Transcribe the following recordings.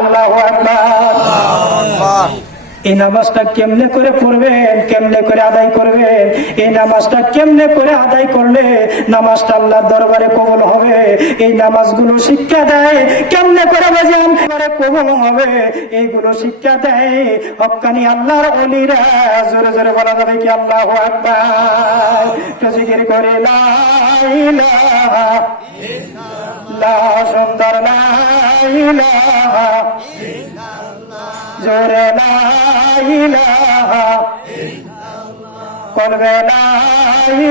আল্লাহু আকবার। এই নামাজটা কেমনে করে পড়বেন, কেমনে করে আদায় করবেন, এই নামাজটা কেমনে করে আদায় করলে নামাজটা আল্লাহর দরবারে কবুল হবে, এই নামাজগুলো শিক্ষা দেয় কেমনে করে বাজান কবুল হবে, এইগুলো শিক্ষা দেয় হক্কানি আল্লাহর ওলিরা। জোরে জোরে বলা যাবে কি আল্লাহু আকবার। তো জিকির করে লা ইলাহা ইল্লাল্লাহ, সুন্দর লা ইলাহা জোরে লা ইলাহা করবে লা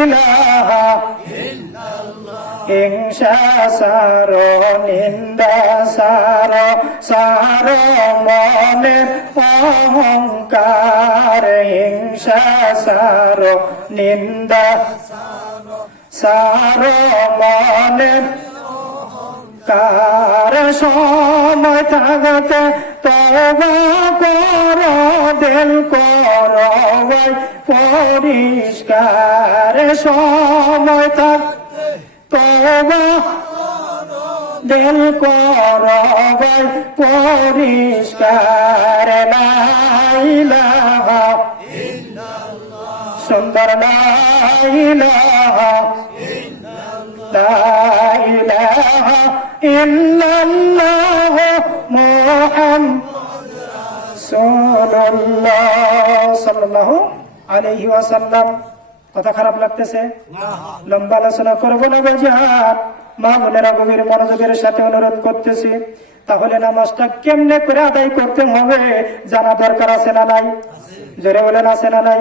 ইলাহা হিংসা সারো নিন্দা সারো সারো মনের অহংকার, হিংসা সারো নিন্দা সারো মনের কার, সময় থাকতে তওবা করো, দিল করো পরিষ্কার, সময় থাকতে তওবা দিল করো পরিষ্কার। লা ইলাহা সুন্দর লা ইলাহা লা ইলাহা ইল্লাল্লাহ মুহাম্মাদুর রাসূলুল্লাহ সাল্লাল্লাহু আলাইহি ওয়াসাল্লাম। কথা খারাপ লাগতেছে? লম্বা আলোচনা করবো না বাজার। মা বোনেরা গভীর মনোযোগের সাথে অনুরোধ করতেছি, তাহলে নামাজটা কেমনে করে আদায় করতে হবে জানা দরকার আছে না নাই? জোরে বলেন আছে না নাই?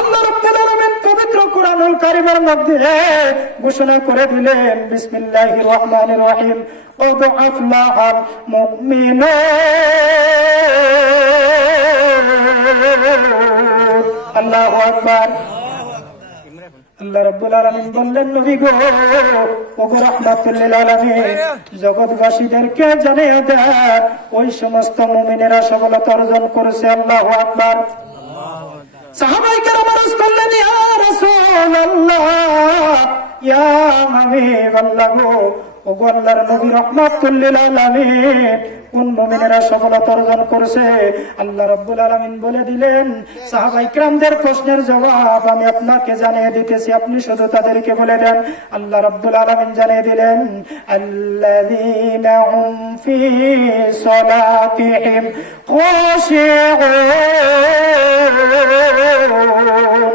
আল্লাহ রাব্বুল আলামিন পবিত্র কুরআনুল কারীমের মধ্যে ঘোষণা করে দিলেন, বিসমিল্লাহির রহমানির রহিম, قد أفلح المؤمنون। আল্লাহু আকবার। আল্লাহ রাব্বুল আলামিন বললেন, নবী গো, ওগো রাহমাতুল লিল আলামিন, জগৎবাসীদেরকে জানিয়ে দেন ওই সমস্ত মুমিনেরা সফলতা অর্জন করেছে। আল্লাহু আকবার। সাহাবায়ে কেরাম আরজ করলেন, ইয়া রাসূলুল্লাহ, ইয়া হাবিবাল্লাহ, ওগো আল্লাহর নবী রাহমাতুল লিল আলামিন, কোন মুমিনেরা সফলতা অর্জন করেছে? আল্লাহ রাব্বুল আলামিন বলে দিলেন, সাহাবায়ে কিরামদের প্রশ্নের জবাব আমি আপনাকে জানিয়ে দিতেছি, আপনি শুধু তাদেরকে বলে দেন। আল্লাহ রাব্বুল আলামিন জানিয়ে দিলেন, আল্লাযীনা হুম ফী সালাতিহিম খাশিউন।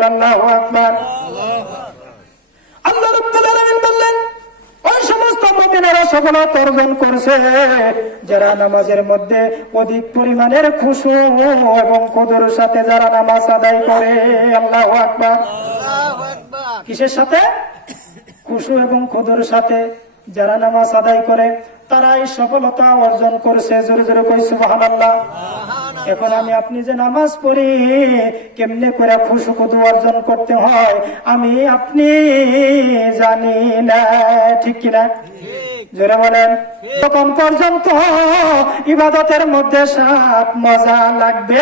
আল্লাহু আকবার। আল্লাহ রাব্বুল আলামিন বললেন, ওই সমস্ত মুমিনেরা সফলতা অর্জন করছে যারা নামাজের মধ্যে অধিক পরিমাণের খুশু এবং কদর সাথে যারা নামাজ আদায় করে। আল্লাহু আকবার। কিসের সাথে? খুশু এবং কদর সাথে যারা নামাজ আদায় করে তারাই সফলতা অর্জন করছে। জোরে জোরে কই সুবহানাল্লাহ। এখন আমি আপনি যে নামাজ পড়ি, কেমনে করে খুশু কদর অর্জন করতে হয় আমি আপনি জানি না, ঠিক কিনা? জোরে বলেন। তখন পর্যন্ত ইবাদতের মধ্যে স্বাদ মজা লাগবে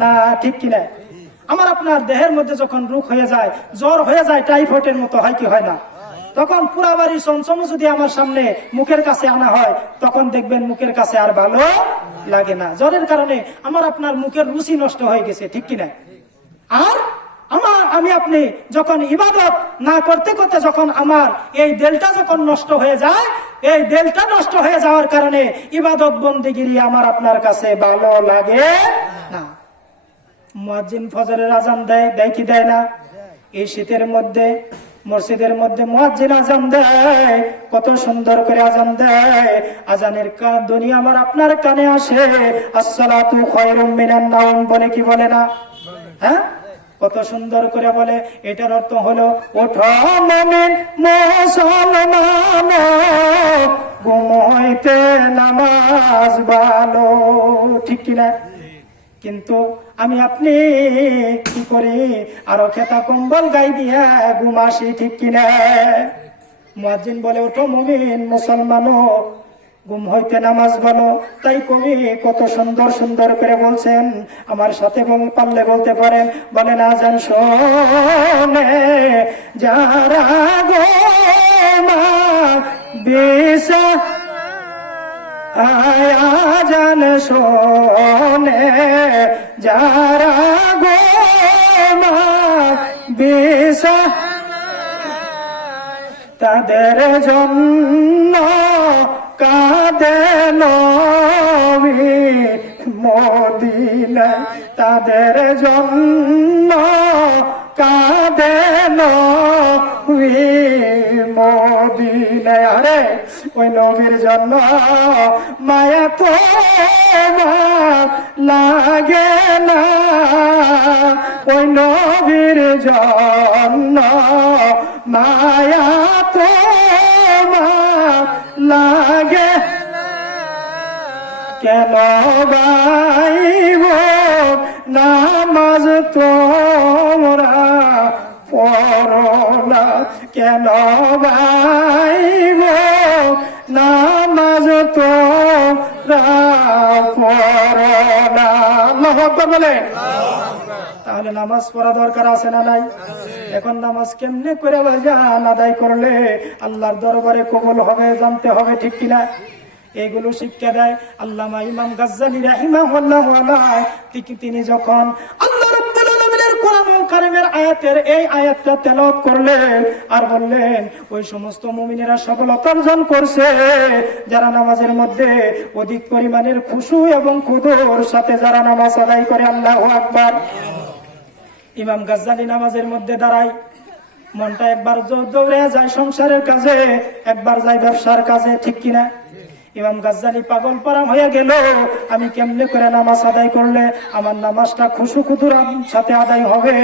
না, ঠিক কিনা? আমার আপনার দেহের মধ্যে যখন রোগ হয়ে যায়, জ্বর হয়ে যায়, টাইফয়েডের মতো হয় কি হয় না, তখন পুরা বাড়ি চমচম যদি আমার সামনে মুখের কাছে আনা হয়, তখন দেখবেন মুখের কাছে আর ভালো লাগে না। জ্বরের কারণে আমার আপনার মুখের রুচি নষ্ট হয়ে গেছে, ঠিক কিনা? আর আমি আপনি যখন ইবাদত না করতে করতে যখন আমার এই দিলটা যখন নষ্ট হয়ে যায়, এই দিলটা নষ্ট হয়ে যাওয়ার কারণে ইবাদত বন্দেগিরি আমার আপনার কাছে ভালো লাগে না। মুয়াজ্জিন ফজরের আজান দেয় কি দেয় না? এই শীতের মধ্যে মসজিদের মধ্যে মুয়াজ্জিন আজান দেয়, কত সুন্দর করে আজান দেয়। আজানের ধ্বনি আমার আপনার কানে আসে, আসসালাতু খায়রুম মিনান নাওম বলে কি বলে না? হ্যাঁ, কত সুন্দর করে বলে। এটার অর্থ হলো, ওঠো মুমিন মুসলমান, ঘুম হইতে নামাজ ভালো, ঠিক কিনা? কিন্তু আমি আপনি কি করি? আরো খেতা কম্বল গাই দিয়া ঘুমাসি, ঠিক কিনা? মুয়াজ্জিন বলে, ওঠো মুমিন মুসলমান, ঘুম হইতে নামাজ ভালো। তাই কবি কত সুন্দর সুন্দর করে বলছেন, আমার সাথে পারলে বলতে পারেন, বলেন, আজান শোনে যারা গো মা বিসা আয়াজান শোনে যারা গোমা বিশা তাদের জন্য কাঁদে নবী মদিনায়, তাদের জন্য কাঁদে নবী মদিনায়। আরে ওই নবীর জন্য মায়া তো লাগে না, ওই নবীর জন্য মায়া তো লাগে কেন গাইব নামাজ তোমরা পড়ো না, কেন গাইব নামাজ তোমরা পড়ো না। আল্লাহু আকবার বলেন। তাহলে নামাজ পড়া দরকার আছে না নাই? এখন নামাজ কেমনে করে বাজান আদায় করলে আল্লাহর দরবারে কবুল হবে জানতে হবে, ঠিক কিনা? এগুলো শিক্ষা দেয় আল্লামা ইমাম গাজ্জালী রাহিমাহুল্লাহু আলাইহি। তিনি যখন আল্লাহ রাব্বুল আলামিনের কোরআনুল কারীমের আয়াতের এই আয়াতটা তেলাওয়াত করলেন আর বললেন, ওই সমস্ত মুমিনেরা সফলতা অর্জন করছে যারা নামাজের মধ্যে অধিক পরিমাণের খুশু এবং খুদুর সাথে যারা নামাজ আদায় করে। আল্লাহু আকবার। ইমাম গাজ্জালী নামাজের মধ্যে দাঁড়ায়, মনটা একবার দৌড়ে যায় সংসারের কাজে, একবার যায় ব্যবসার কাজে, ঠিক কিনা? ইমাম গাজ্জালী পাগল পারা হয়ে গেল, আমি কেমনে করে নামাজ আদায় করলে আমার নামাজটা খুশু খুদুর সাথে আদায় হবে।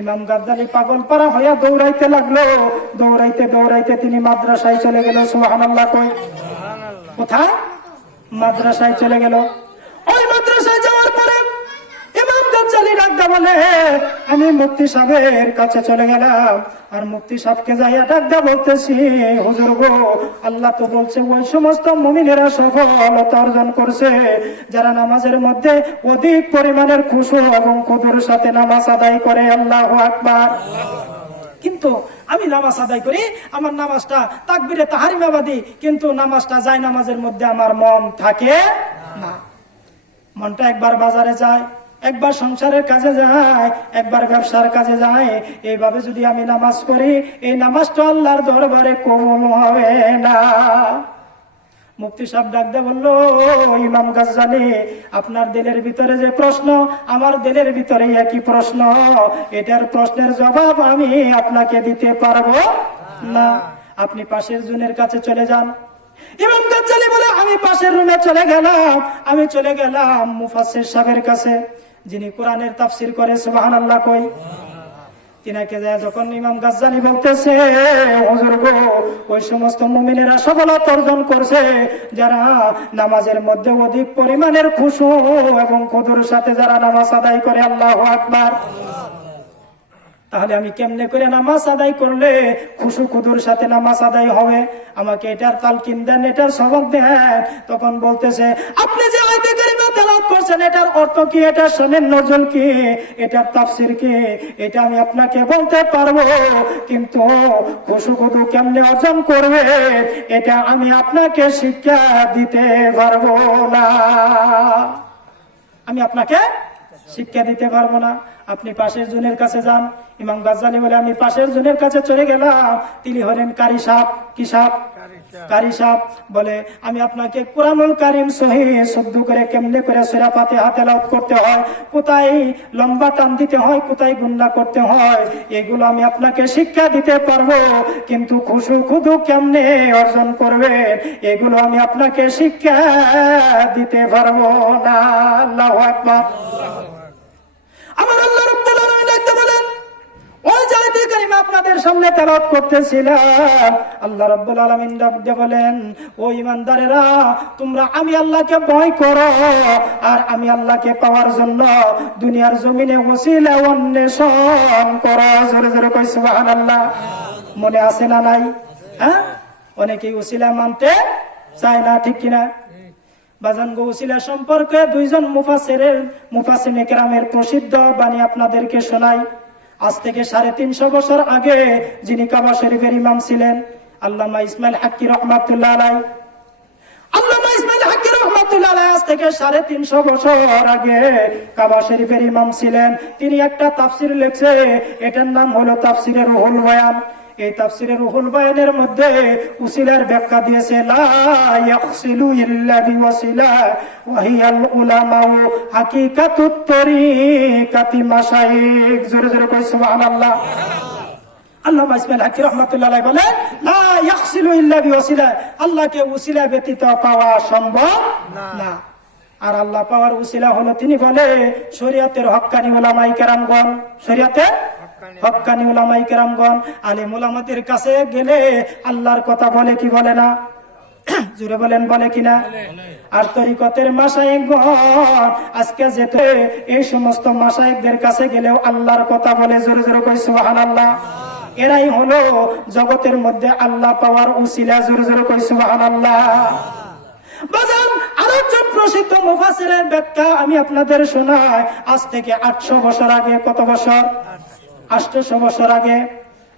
ইমাম গাজ্জালী পাগল পারা হয়ে দৌড়াইতে লাগলো। দৌড়াইতে দৌড়াইতে তিনি মাদ্রাসায় চলে গেল। সুবহানাল্লাহ। কই কোথায়? মাদ্রাসায় চলে গেল। ওই মাদ্রাসায় যাওয়ার পরে ইমাম গাজ্জালী ডাকতে বলে, আমি মুফতি সাহেবের কাছে চলে গেলাম আর মুফতি সাহেবকে যাইয়া ডাকতে বলতেছি, হুজুর গো, আল্লাহ তো বলছে ওই সমস্ত মুমিনেরা সফলতা অর্জন করছে যারা নামাজের মধ্যে অধিক পরিমাণের খুশু এবং খুদুর সাথে নামাজ আদায় করে। আল্লাহু আকবার। কিন্তু আমি নামাজ আদায় করি, আমার নামাজটা তাকবীরে তাহরিমা বাদি, কিন্তু নামাজটা যায় নামাজের মধ্যে আমার মন থাকে না। মনটা একবার বাজারে যায়, একবার সংসারের কাজে যায়, একবার ব্যবসার কাজে যায়। এইভাবে যদি আমি নামাজ পড়ি, এই নামাজটা আল্লাহর দরবারে কবুল হবে না। মুফতি সাহেব ডাকতে বললো, ইমাম গাজ্জালী, আপনার দিলের ভিতরে যে প্রশ্ন আমার দিলের ভিতরে একই প্রশ্ন, এটার প্রশ্নের জবাব আমি আপনাকে দিতে পারবো না। আপনি পাশের জনের কাছে চলে যান। ইমাম গাজ্জালী বলে, আমি পাশের রুমে চলে গেলাম। আমি চলে গেলাম মুফাসসির সাহেবের কাছে, যিনি কোরআনের তাফসীর করে। সুবহানাল্লাহ। কই তিনাকে যায় যখন ইমাম গাজ্জালী বলতেছে, হুজুর গো, ওই সমস্ত মুমিনেরা সফলতা অর্জন করছে যারা নামাজের মধ্যে অধিক পরিমাণের খুশু এবং খুদুর সাথে যারা নামাজ আদায় করে। আল্লাহু আকবার। তাহলে আমি কেমনে করে নামাজ আদায় করলে খুশু খুদুর সাথে নামাজ আদায় হবে? আমাকে এটার তালকিন দেন, এটার সবক দেন। তখন বলতেছে, আপনি যে আয়াতে কারিমা তেলাওয়াত করছেন এটার অর্থ কি, এটার শানের নজল কি, এটার তাফসীর কি, এটা আমি আপনাকে বলতে পারবো, কিন্তু খুশু খুদু কেমনে অর্জন করবে এটা আমি আপনাকে শিক্ষা দিতে পারবো না। আমি আপনাকে শিক্ষা দিতে পারবো না। আপনি পাশের জনের কাছে যান। ইমাম গাজ্জালী বলে, আমি পাশের জনের কাছে চলে গেলাম। তিনি হলেন কারি সাহেব। কি সাহেব? কারি সাহেব। বলে, আমি আপনাকে কোরআনুল কারীম সহিহ শুদ্ধ করে কেমনে করে সূরা ফাতিহা তেলাওয়াত করতে হয়, কোথায় লম্বা টান দিতে হয়, কোথায় গুণনা করতে হয়, এগুলো আমি আপনাকে শিক্ষা দিতে পারবো, কিন্তু খুশু খুদু কেমনে অর্জন করবে এগুলো আমি আপনাকে শিক্ষা দিতে পারবো না। আল্লাহু আকবার। আমার আল্লাহ রাব্বুল আলামিন একটা বলেন, ওই আয়াতে কারিমা আপনাদের সামনে তেলাওয়াত করতেছিলাম, আল্লাহ রাব্বুল আলামিন ডাকতে বলেন, ও ঈমানদারেরা, তোমরা আমি আল্লাহকে ভয় করো আর আমি আল্লাহকে পাওয়ার জন্য দুনিয়ার জমিনে ওসিলা অন্বেষণ করো। জোরে জোরে কই সুবহানাল্লাহ। মনে আছে না নাই? হ্যাঁ, অনেকেই ওসিলা মানতে চায় না, ঠিক কিনা? বাজান গো, ওসিলা সম্পর্কে দুইজন মুফাসসিরিনে কেরামের প্রসিদ্ধ বাণী আপনাদেরকে শোনাই। আজ থেকে 350 বছর আগে যিনি কাবা শরীফের ইমাম ছিলেন, আল্লামা ইসমাইল হাক্কি রহমাতুল্লাহ আলাইহি, আল্লামা ইসমাইল হাক্কি রহমাতুল্লাহ আলাইহি আজ থেকে 350 বছর আগে কাবা শরীফের ইমাম ছিলেন। তিনি একটা তাফসির লিখছে, এটার নাম হলো তাফসিরে রুহুল বয়ান। এই তাফসিরে রুহুল বয়ানের মধ্যে উসিলার ব্যাখ্যা দিয়েছে, লা ইয়াখসিলু ইল্লা বিওয়াসিলা ওয়া হিয়াল উলামাউ হাকিকাতুত তরিকাতি মাশাইখ। জোরে জোরে কই সুবহানাল্লাহ। আল্লামা ইসমাইল হাক্কি রাহমাতুল্লাহ আলাইহি বলেন, লা ইয়াখসিলু ইল্লা বিওয়াসিলা, আল্লাহকে উসিলা ব্যতীত পাওয়া সম্ভব না। আর আল্লাহ পাওয়ার উসিলা হলো, তিনি বলে শরীয়তের হক্কানি উলামায়ে কেরামগণ, শরীয়তের হক্কানি উলামায়ে কেরামগণ আলেম উলামাদের কাছে গেলে আল্লাহর কথা বলে কি বলে না? জোরে বলেন, বলে কিনা? আর তরিকতের মাশায়েখগণ আজকে যেতে এই সমস্ত মাশায়েখদের কাছে গেলেও আল্লাহর কথা বলে। জোরে জোরে কই সুবহানাল্লাহ। এরাই হলো জগতের মধ্যে আল্লাহ পাওয়ার উসিলা। জোরে জোরে কই সুবহানাল্লাহ। বাজান, আরেকজন প্রসিদ্ধ মুফাসসিরের ব্যাখ্যা আমি আপনাদের শোনাই। আজ থেকে 800 বছর আগে, কত বছর? 800 বছর আগে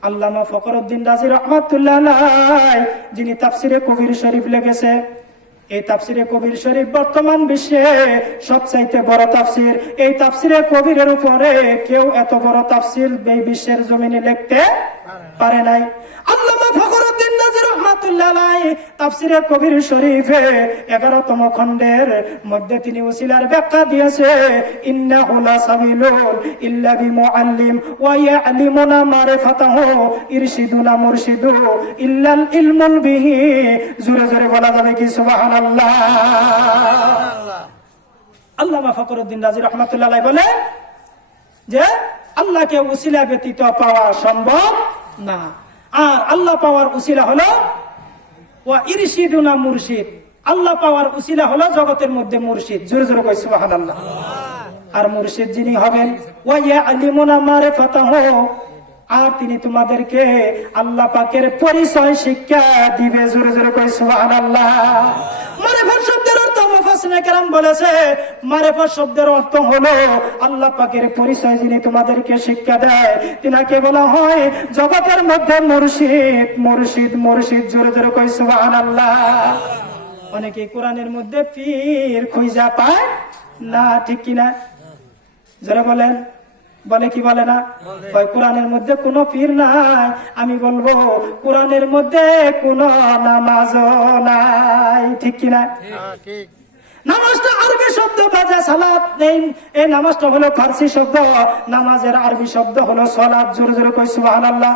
আল্লামা ফখরুদ্দিন রাজি রহমাতুল্লাহ আলাইহি, যিনি তাফসিরে কবির শরীফ লিখেছে, এই তাফসিরে কবির শরীফ বর্তমান বিশ্বে সবচাইতে বড় তাফসির। এই তাফসিরে কবিরের উপরে কেউ এত বড় তাফসির এই বিশ্বের জমিনে লিখতে পারে নাই। আল্লামা ফখরুদ্দিন রাজি রহমাতুল্লাহ আলাইহি তাফসিরে কবির শরীফে 11তম খণ্ডের মধ্যে তিনি উসিলার ব্যাখ্যা দিয়েছে, ইন্নাহু লা সাবিলুন ইল্লা বিমুআল্লিম ওয়া ইয়ালিমুনা মারিফাতাহু ইরশিদুনা মুরশিদু ইল্লাল ইলমুল বিহি। জোরে জোরে বলা যাবে কি সুবহানাল্লাহ। আল্লামা ফখরুদ্দিন রাজি রহমাতুল্লাহ আলাইহি বলে যে আল্লাহকে উসিলা ব্যতীত পাওয়া সম্ভব না। আর আল্লাহ পাওয়ার উসিলা হলো ওয়া ইরশিদুনা মুরশিদ, আল্লাহ পাওয়ার উসিলা হলো জগতের মধ্যে মুরশিদ। জোরে জোরে কই সুবহানাল্লাহ। আর মুরশিদ যিনি হবেন, ওয়া ইয়ালিমুনা মারিফাতাহু, আর তিনি তোমাদেরকে আল্লাহ পাকের পরিচয় শিক্ষা দিবে। জোরে জোরে কই সুবহানাল্লাহ। মারিফাত শব্দের অর্থ মুফাসসিরিনে কেরাম বলেছে, মারিফাত শব্দের অর্থ হলো আল্লাহ পাকের পরিচয় যিনি তোমাদেরকে শিক্ষা দেয়, তিনাকে বলা হয় জগতের মধ্যে মুরশিদ। মুরশিদ মুরশিদ, জোরে জোরে কই সুবহানাল্লাহ। অনেকে কোরআনের মধ্যে পীর খুঁজা পায় না, ঠিক কিনা? জোরে বলেন, বলে কি বলে না? কোরআনের মধ্যে কোনো পীর নাই। আমি বলবো কোরআনের মধ্যে কোনো নামাজও নাই, ঠিক কিনা? নামাজটা আরবি শব্দ, বাজা সালাত নেই, এই নামাজটা হলো ফার্সি শব্দ, নামাজের আরবি শব্দ হলো সালাত। জোরে জোরে কই সুবহানাল্লাহ।